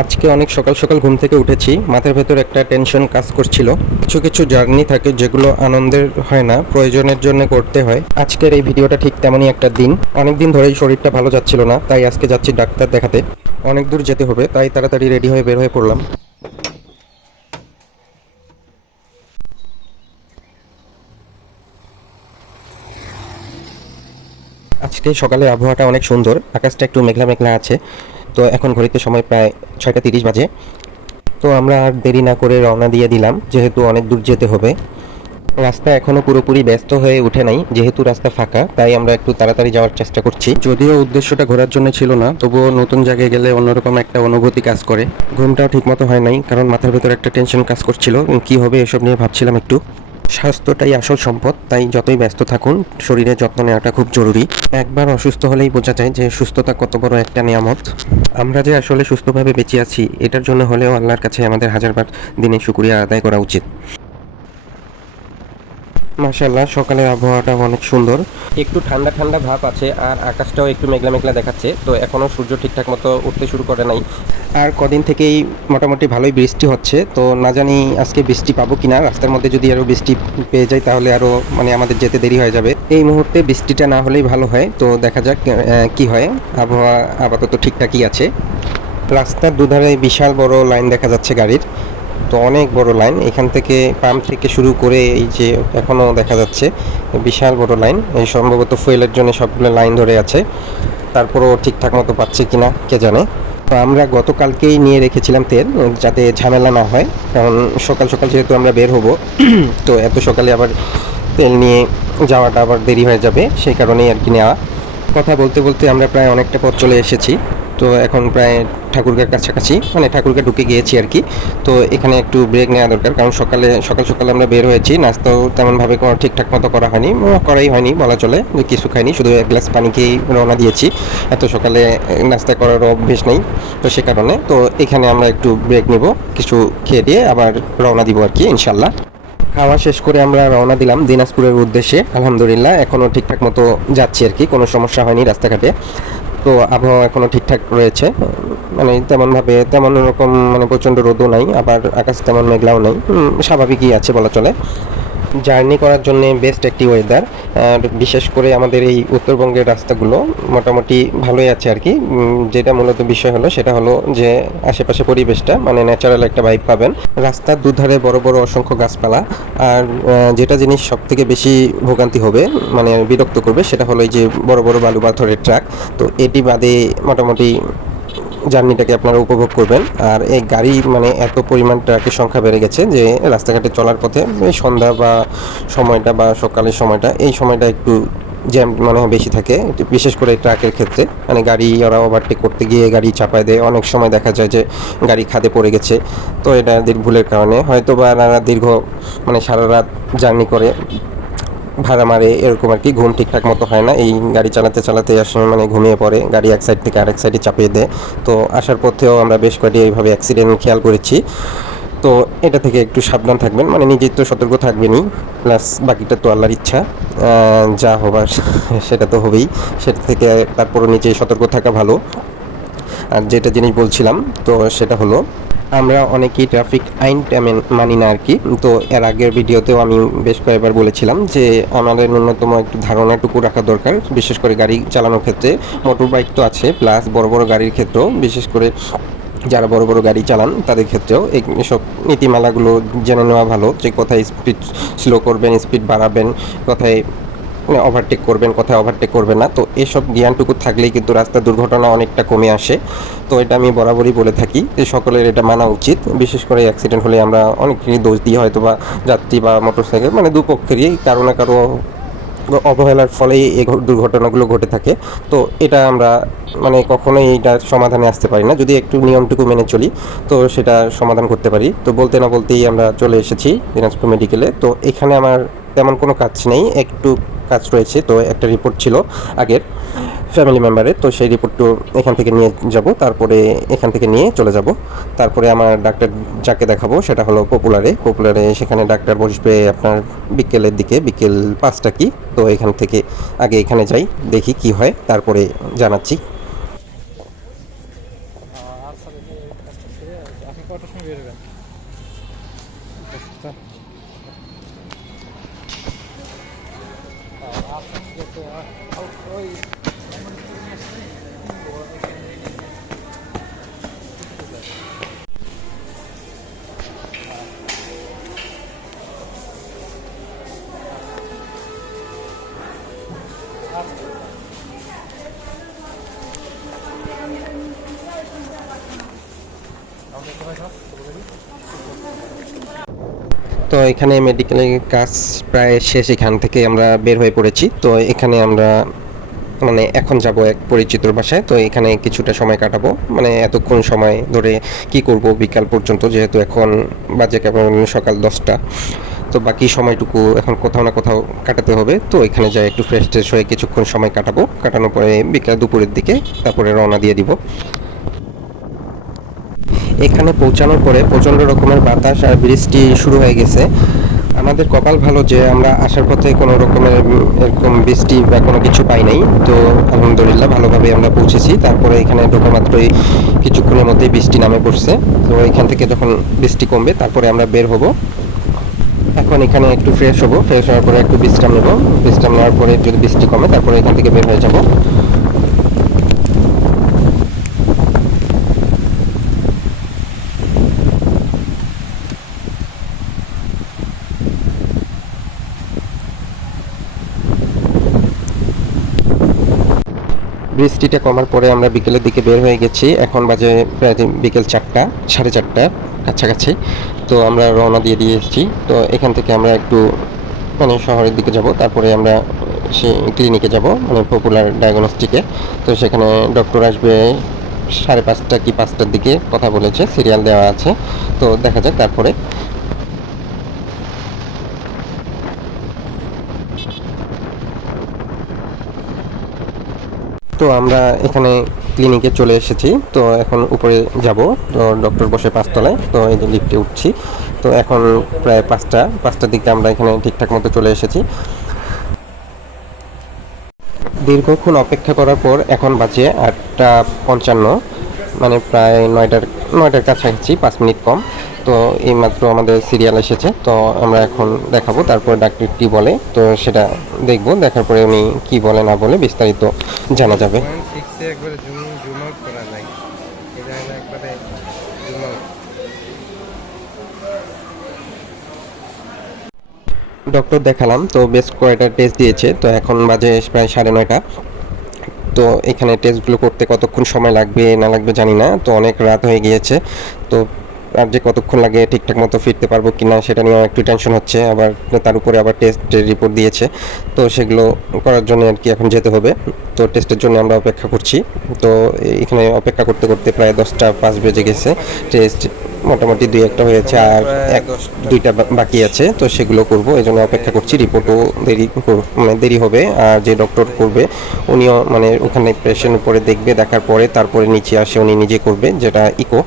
আজকে অনেক সকাল সকাল ঘুম থেকে উঠেছি, মাথার ভেতর একটা টেনশন কাজ করছিল। কিছু কিছু জার্নি থাকে যেগুলো আনন্দের হয় না, প্রয়োজনের জন্য করতে হয়। আজকের এই ভিডিওটা ঠিক তেমনই একটা দিন। অনেক দিন ধরেই শরীরটা ভালো যাচ্ছিল না, তাই আজকে যাচ্ছি ডাক্তার দেখাতে। অনেক দূর যেতে হবে, তাই তাড়াতাড়ি রেডি হয়ে বের হয়ে পড়লাম। আজকে সকালে আবহাওয়াটা অনেক সুন্দর, আকাশটা একটু মেঘলা মেঘলা আছে। তো এখন ঘড়িতে সময় প্রায় 6টা 30 বাজে। তো আমরা আর দেরি না করে রওনা দিয়ে দিলাম, যেহেতু অনেক দূর যেতে হবে। রাস্তা এখনো পুরোপুরি ব্যস্ত হয়ে ওঠে নাই, যেহেতু রাস্তা ফাঁকা, তাই আমরা একটু তাড়াতাড়ি যাওয়ার চেষ্টা করছি। যদিও উদ্দেশ্যটা ঘোরার জন্য ছিল না, তবুও নতুন জায়গায় গেলে অন্যরকম একটা অনুভূতি কাজ করে। ঘুমটাও ঠিকমতো হয় নাই, কারণ মাথার ভেতর একটা টেনশন কাজ করছিল, কি হবে এসব নিয়ে ভাবছিলাম একটু। স্বাস্থ্যটাই আসল সম্পদ, তাই যতই ব্যস্ত থাকুন শরীরের যত্ন নেওয়াটা খুব জরুরি। একবার অসুস্থ হলেই বোঝা যায় যে সুস্থতা কত বড় একটা নিয়ামত। আমরা যে আসলে সুস্থভাবে বেঁচে আছি, এটার জন্য হলেও আল্লাহর কাছে আমাদের হাজারবার দিনে শুকরিয়া আদায় করা উচিত। মাশাআল্লাহ, সকালের আবহাওয়াটা অনেক সুন্দর, একটু ঠান্ডা ঠান্ডা ভাব আছে, আর আকাশটাও একটু মেঘলা মেঘলা দেখাচ্ছে। তো এখনও সূর্য ঠিকঠাক মতো উঠতে শুরু করে নাই। আর কদিন থেকেই মোটামুটি ভালোই বৃষ্টি হচ্ছে, তো না জানি আজকে বৃষ্টি পাবো কিনা। রাস্তার মধ্যে যদি আরও বৃষ্টি পেয়ে যাই তাহলে আরও আমাদের যেতে দেরি হয়ে যাবে। এই মুহূর্তে বৃষ্টিটা না হলেই ভালো হয়, তো দেখা যাক কি হয়। আবহাওয়া আপাতত ঠিকঠাকই আছে। রাস্তার দুধারে বিশাল বড় লাইন দেখা যাচ্ছে গাড়ির। তো অনেক বড় লাইন, এখান থেকে পাম্প থেকে শুরু করে এই যে এখনও দেখা যাচ্ছে বিশাল বড় লাইন। এই সম্ভবত ফুয়েলের জন্য সবগুলো লাইন ধরে আছে, তারপরও ঠিকঠাক মতো পাচ্ছে কিনা কে জানে। তো আমরা গতকালকেই নিয়ে রেখেছিলাম তেল, যাতে ঝামেলা না হয়, কারণ সকাল সকাল যেহেতু আমরা বের হব, তো এত সকালে আবার তেল নিয়ে যাওয়াটা আবার দেরি হয়ে যাবে, সেই কারণেই আর কি নেওয়া। কথা বলতে বলতে আমরা প্রায় অনেকটা পথ চলে এসেছি। তো এখন প্রায় ঠাকুরগার কাছাকাছি, ঠাকুরগা ঢুকে গিয়েছি আর কি। তো এখানে একটু ব্রেক নেওয়া দরকার, কারণ সকাল সকাল আমরা বের হয়েছি, নাস্তাও তেমনভাবে ঠিকঠাক মতো করাই হয়নি বলা চলে। কিছু খাইনি, শুধু এক গ্লাস পানি খেয়েই রওনা দিয়েছি। এত সকালে নাস্তা করারও অভ্যেস নেই, তো সে কারণে তো এখানে আমরা একটু ব্রেক নেব, কিছু খেয়ে দিয়ে আবার রওনা দিব আর কি ইনশাল্লাহ। খাওয়া শেষ করে আমরা রওনা দিলাম দিনাজপুরের উদ্দেশ্যে। আলহামদুলিল্লাহ এখনও ঠিকঠাক মতো যাচ্ছি আর কি, কোনো সমস্যা হয়নি রাস্তাঘাটে। তো আবহাওয়া এখনও ঠিকঠাক রয়েছে, তেমন রকম প্রচণ্ড রোদও নাই, আবার আকাশ তেমন মেঘলাও নেই, স্বাভাবিকই আছে বলা চলে। জার্নি করার জন্য বেস্ট একটি ওয়েদার। আর বিশেষ করে আমাদের এই উত্তরবঙ্গের রাস্তাগুলো মোটামুটি ভালোই আছে আর কি। যেটা মূলত বিষয় হলো সেটা হলো যে আশেপাশে পরিবেশটা ন্যাচারাল একটা ভাইব পাবেন। রাস্তার দুধারে বড় বড় অসংখ্য গাছপালা। আর যেটা জিনিস সব থেকে বেশি ভোগান্তি হবে, বিরক্ত করবে, সেটা হলো এই যে বড় বড় বালু পাথরের ট্রাক। তো এটি বাদে মোটামুটি জার্নিটাকে আপনারা উপভোগ করবেন। আর এই গাড়ি এত পরিমাণ ট্রাকের সংখ্যা বেড়ে গেছে যে রাস্তাঘাটে চলার পথে এই সন্ধ্যা বা সময়টা বা সকালের সময়টা, এই সময়টা একটু জ্যাম বেশি থাকে, বিশেষ করে ট্রাকের ক্ষেত্রে। গাড়ি ওরা ওভারটেক করতে গিয়ে গাড়ি চাপায় দেয়, অনেক সময় দেখা যায় যে গাড়ি খাদে পড়ে গেছে। তো এটা ভুলের কারণে হয়তো বা এনারা দীর্ঘ সারা রাত জার্নি করে ভাড়া মারে, এরকম আর কি। ঘুম ঠিকঠাক মতো হয় না, এই গাড়ি চালাতে চালাতে আসলে ঘুমিয়ে পড়ে, গাড়ি এক সাইড থেকে আরেক সাইডে চাপিয়ে দেয়। তো আসার পথেও আমরা বেশ কয়েকটি এইভাবে অ্যাক্সিডেন্ট খেয়াল করেছি। তো এটা থেকে একটু সাবধান থাকবেন, নিজেই তো সতর্ক থাকবেনই, প্লাস বাকিটা তো আল্লাহর ইচ্ছা। যা হবার সেটা তো হবেই, সেটা থেকে তারপরও নিজেই সতর্ক থাকা ভালো। আর যেটা জিনিস বলছিলাম, তো সেটা হলো আমরা অনেকেই ট্রাফিক আইনটা মানি না আর কি। তো এর আগের ভিডিওতেও আমি বেশ কয়েকবার বলেছিলাম যে আমাদের ন্যূনতম একটু ধারণাটুকু রাখা দরকার, বিশেষ করে গাড়ি চালানোর ক্ষেত্রে। মোটর বাইক তো আছে, প্লাস বড় বড় গাড়ির ক্ষেত্রেও, বিশেষ করে যারা বড় বড় গাড়ি চালান তাদের ক্ষেত্রেও এইসব নীতিমালাগুলো জেনে নেওয়া ভালো, যে কোথায় স্পিড স্লো করবেন, স্পিড বাড়াবেন, কোথায় ওভারটেক করবেন, কোথায় ওভারটেক করবেন না। তো এসব জ্ঞানটুকু থাকলেই কিন্তু রাস্তার দুর্ঘটনা অনেকটা কমে আসে। তো এটা আমি বরাবরই বলে থাকি যে সকলের এটা মানা উচিত। বিশেষ করে অ্যাক্সিডেন্ট হলে আমরা অনেকেরই দোষ দিই, হয়তো বা যাত্রী বা মোটরসাইকেল, দুপক্ষেরই কারো না কারো অবহেলার ফলেই এই দুর্ঘটনাগুলো ঘটে থাকে। তো এটা আমরা কখনোই এটা সমাধানে আসতে পারি না, যদি একটু নিয়মটুকু মেনে চলি তো সেটা সমাধান করতে পারি। তো বলতে না বলতেই আমরা চলে এসেছি দিনাজপুর মেডিকেলে। তো এখানে আমার তেমন কোনো কাজ নেই, একটু কাজ রয়েছে। তো একটা রিপোর্ট ছিল আগের ফ্যামিলি মেম্বারের, তো সেই রিপোর্টটা এখান থেকে নিয়ে যাব, তারপরে এখান থেকে নিয়ে চলে যাব। তারপরে আমার ডাক্তার যাকে দেখাবো সেটা হলো পপুলারে সেখানে ডাক্তার বসবে আপনার বিকেলের দিকে, বিকেল 5টা কি। তো এখান থেকে আগে এখানে যাই, দেখি কি হয়, তারপরে জানাচ্ছি। আপনি কটার সময় বেরোবেন? আচ্ছা ঠিক আছে। ওই তো এখানে মেডিকেলের কাজ প্রায় শেষ, এখান থেকে আমরা বের হয়ে পড়েছি। তো এখানে আমরা মানে এখন যাব এক পরিচিতর বাসায়। তো এখানে কিছুটা সময় কাটাবো, মানে এতক্ষণ সময় ধরে কি করব বিকাল পর্যন্ত, যেহেতু এখন বাজে কেবল সকাল 10টা। তো বাকি সময়টুকু এখন কোথাও না কোথাও কাটাতে হবে। তো এখানে যাই একটু ফ্রেশ ট্রেশ হয়ে কিছুক্ষণ সময় কাটাবো, কাটানোর পরে বিকাল দুপুরের দিকে তারপরে রওনা দিয়ে দিব। এখানে পৌঁছানোর পরে প্রচণ্ড রকমের বাতাস আর বৃষ্টি শুরু হয়ে গেছে। আমাদের কপাল ভালো যে আমরা আসার পথে কোনো রকমের এরকম বৃষ্টি বা কোনো কিছু পাই নাই। তো আলহামদুলিল্লাহ ভালোভাবে আমরা পৌঁছেছি। তারপরে এখানে ঢোকা মাত্রই কিছুক্ষণের মধ্যেই বৃষ্টি নামে পড়ছে। তো এখান থেকে যখন বৃষ্টি কমবে তারপরে আমরা বের হব। এখন এখানে একটু ফ্রেশ হব, ফ্রেশ হওয়ার পরে একটু বিশ্রাম নেব। বিশ্রাম নেওয়ার পরে যদি বৃষ্টি কমে তারপরে এখান থেকে বের হয়ে যাব। বৃষ্টিটা কমার পরে আমরা বিকেলের দিকে বের হয়ে গেছি। এখন বাজে প্রায় বিকেল 4টা, 4:30 কাছাকাছি। তো আমরা রওনা দিয়ে দিয়েছি। তো এখান থেকে আমরা একটু মানে শহরের দিকে যাব, তারপরে আমরা সে ক্লিনিকে যাব, মানে পপুলার ডায়াগনস্টিকে। তো সেখানে ডক্টর আসবে 5:30 কি 5টার দিকে কথা বলেছে, সিরিয়াল দেওয়া আছে। তো দেখা যাক তারপরে। তো আমরা এখানে ক্লিনিকে চলে এসেছি। তো এখন উপরে যাব। তো ডক্টর বসে 5তলায়। তো এই যে লিফটে উঠছি। তো এখন প্রায় 5টার দিকে আমরা এখানে ঠিকঠাক মতো চলে এসেছি। দীর্ঘক্ষণ অপেক্ষা করার পর এখন বাজে 8:55, মানে প্রায় 9টার কাছাকাছি, 5 মিনিট কম। তো এইমাত্র আমাদের সিরিয়াল এসেছে। তো আমরা এখন দেখাবো, তারপর ডাক্তার কী বলে তো সেটা দেখব। দেখার পরে উনি কী বলে না বলে বিস্তারিত জানা যাবে। একবারে জুম আউট করা যায়, এটা হলো একবারে জুম আউট। ডক্টর দেখালাম, তো বেশ কয়েকটা টেস্ট দিয়েছে। তো এখন বাজে প্রায় 9:30। তো এখানে টেস্টগুলো করতে কতক্ষণ সময় লাগবে না লাগবে জানি না। তো অনেক রাত হয়ে গিয়েছে। তো আর যে কতক্ষণ লাগে ঠিকঠাক মতো ফিরতে পারবো কি না সেটা নিয়েও একটু টেনশন হচ্ছে। আবার তার উপরে আবার টেস্টের রিপোর্ট দিয়েছে। তো সেগুলো করার জন্য আর কি এখন যেতে হবে। তো টেস্টের জন্য আমরা অপেক্ষা করছি। তো এখানে অপেক্ষা করতে করতে প্রায় 10টা 5 বেজে গেছে। টেস্ট মোটামুটি 2-1টা হয়েছে, আর 1-2টা বাকি আছে। তো সেগুলো করব, এই জন্য অপেক্ষা করছি। রিপোর্টও মানে দেরি হবে। আর যে ডক্টর করবে উনিও মানে ওখানে পেশেন্ট উপরে দেখবে, দেখার পরে তারপরে নিচে আসে উনি নিজে করবে, যেটা ইকো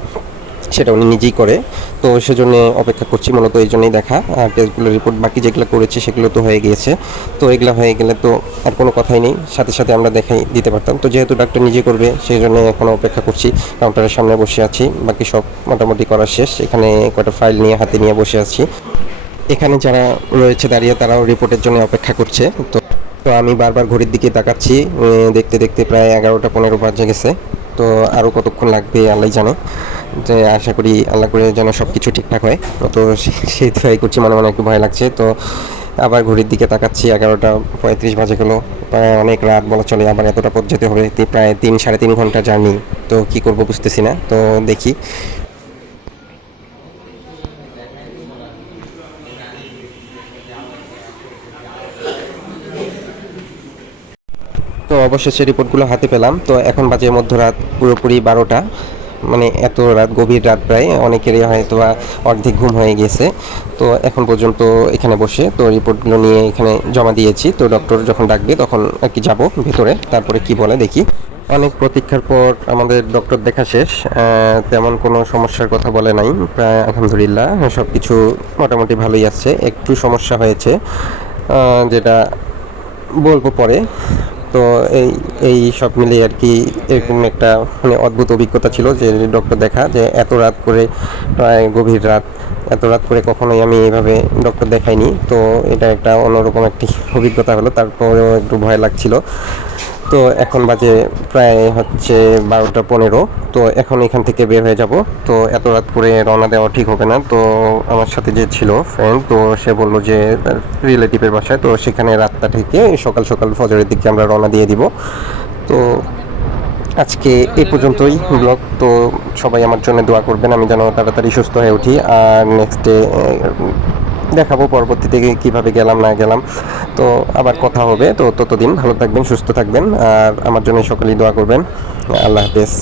সেটা উনি নিজেই করে। তো সেজন্য অপেক্ষা করছি, মূলত এই জন্যই দেখা। আর টেস্টগুলো রিপোর্ট বাকি যেগুলো করেছি সেগুলো তো হয়ে গিয়েছে। তো এগুলো হয়ে গেলে তো আর কোনো কথাই নেই, সাথে সাথে আমরা দেখাই দিতে পারতাম। তো যেহেতু ডাক্তার নিজে করবে সেই জন্য এখন অপেক্ষা করছি। কাউন্টারের সামনে বসে আছি, বাকি সব মোটামুটি করা শেষ। এখানে কয়েকটা ফাইল নিয়ে হাতে নিয়ে বসে আছি। এখানে যারা রয়েছে দাঁড়িয়ে তারাও রিপোর্টের জন্য অপেক্ষা করছে। তো তো আমি বারবার ঘড়ির দিকে তাকাচ্ছি। দেখতে দেখতে প্রায় 11টা 15 বাজে গেছে। তো আরও কতক্ষণ লাগবে আল্লাহ জানে। যে আশা করি আল্লাহ করে যেন সব কিছু ঠিকঠাক হয়। তো সেই ট্রাই করছি, মনে মনে একটু ভয় লাগছে। তো আবার ঘড়ির দিকে তাকাচ্ছি, 11টা 35 বাজে গেলো। প্রায় অনেক রাত বলা চলে। আবার এতটা পথ যেতে হবে, প্রায় 3-3.5 ঘন্টা জার্নি। তো কী করবো বুঝতেছি না। তো দেখি। তো অবশেষে রিপোর্টগুলো হাতে পেলাম। তো এখন বাজে মধ্যরাত, পুরোপুরি 12টা। মানে এত রাত, গভীর রাত প্রায়, অনেকেরই হয়তো অর্ধেক ঘুম হয়ে গেছে। তো এখন পর্যন্ত এখানে বসে তো রিপোর্টগুলো নিয়ে এখানে জমা দিয়েছি। তো ডক্টর যখন ডাকবে তখন আর কি যাবো ভেতরে, তারপরে কি বলে দেখি। অনেক প্রতীক্ষার পর আমাদের ডক্টর দেখা শেষ। তেমন কোনো সমস্যার কথা বলে নাই। প্রায় আলহামদুলিল্লাহ সব কিছু মোটামুটি ভালোই আছে। একটু সমস্যা হয়েছে, যেটা বলবো পরে। তো এই এই সব মিলিয়ে আর কি এরকম একটা মানে অদ্ভুত অভিজ্ঞতা ছিল যে ডক্টর দেখা, যে এত রাত করে, প্রায় গভীর রাত, এত রাত করে কখনোই আমি এইভাবে ডক্টর দেখাইনি। তো এটা একটা অন্যরকম একটি অভিজ্ঞতা হলো, তারপরেও একটু ভয় লাগছিল। তো এখন বাজে প্রায় হচ্ছে 12টা 15। তো এখন এখান থেকে বের হয়ে যাব। তো এত রাত করে রওনা দেওয়া ঠিক হবে না। তো আমার সাথে যে ছিল ফ্রেন্ড, তো সে বললো যে রিলেটিভের বাসায়, তো সেখানে রাতটা থেকে সকাল সকাল ফজরের দিকে আমরা রওনা দিয়ে দিব। তো আজকে এই পর্যন্তই ব্লগ। তো সবাই আমার জন্য দোয়া করবেন, আমি যেন তাড়াতাড়ি সুস্থ হয়ে উঠি। আর নেক্সট ডে দেখাবো পরবর্তীতে কীভাবে গেলাম না গেলাম। তো আবার কথা হবে। তো ততদিন ভালো থাকবেন, সুস্থ থাকবেন, আর আমার জন্য সকলেই দোয়া করবেন। আল্লাহ হাফেজ।